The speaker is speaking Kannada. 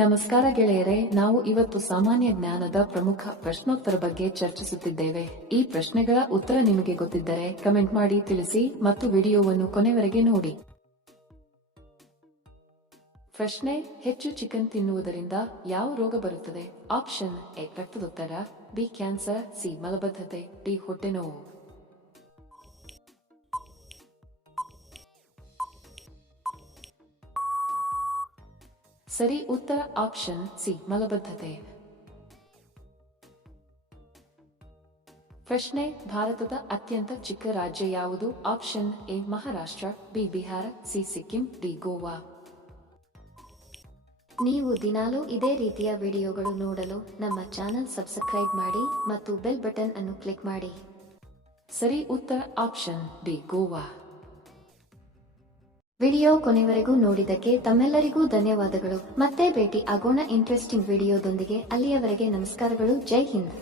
ನಮಸ್ಕಾರ ಗೆಳೆಯರೆ, ನಾವು ಇವತ್ತು ಸಾಮಾನ್ಯ ಜ್ಞಾನದ ಪ್ರಮುಖ ಪ್ರಶ್ನೋತ್ತರ ಬಗ್ಗೆ ಚರ್ಚಿಸುತ್ತಿದ್ದೇವೆ. ಈ ಪ್ರಶ್ನೆಗಳ ಉತ್ತರ ನಿಮಗೆ ಗೊತ್ತಿದ್ದರೆ ಕಮೆಂಟ್ ಮಾಡಿ ತಿಳಿಸಿ ಮತ್ತು ವಿಡಿಯೋವನ್ನು ಕೊನೆವರೆಗೆ ನೋಡಿ. ಪ್ರಶ್ನೆ: ಹೆಚ್ಚು ಚಿಕನ್ ತಿನ್ನುವುದರಿಂದ ಯಾವ ರೋಗ ಬರುತ್ತದೆ? ಆಪ್ಷನ್ ಎ ರಕ್ತದೊತ್ತಡ, ಬಿ ಕ್ಯಾನ್ಸರ್, ಸಿ ಮಲಬದ್ಧತೆ, ಡಿ ಹೊಟ್ಟೆ ನೋವು. ಸರಿ ಉತ್ತರ ಆಪ್ಷನ್ ಸಿ ಮಲಬದ್ಧತೆ. ಪ್ರಶ್ನೆ: ಭಾರತದ ಅತ್ಯಂತ ಚಿಕ್ಕ ರಾಜ್ಯ ಯಾವುದು? Option A Maharashtra, B Bihar, C Sikkim, D Goa. ನೀವು ದಿನಾಲೂ ಇದೇ ರೀತಿಯ ವಿಡಿಯೋಗಳು ನೋಡಲು ನಮ್ಮ ಚಾನೆಲ್ ಸಬ್ಸ್ಕ್ರೈಬ್ ಮಾಡಿ ಮತ್ತು ಬೆಲ್ ಬಟನ್ ಅನ್ನು ಕ್ಲಿಕ್ ಮಾಡಿ. ಸರಿ ಉತ್ತರ ಆಪ್ಷನ್ ಡಿ ಗೋವಾ. ವಿಡಿಯೋ ಕೊನೆವರೆಗೂ ನೋಡಿದ್ದಕ್ಕೆ ತಮ್ಮೆಲ್ಲರಿಗೂ ಧನ್ಯವಾದಗಳು. ಮತ್ತೆ ಭೇಟಿ ಆಗೋಣ ಇಂಟ್ರೆಸ್ಟಿಂಗ್ ವಿಡಿಯೋದೊಂದಿಗೆ. ಅಲ್ಲಿಯವರೆಗೆ ನಮಸ್ಕಾರಗಳು. ಜೈ ಹಿಂದ್.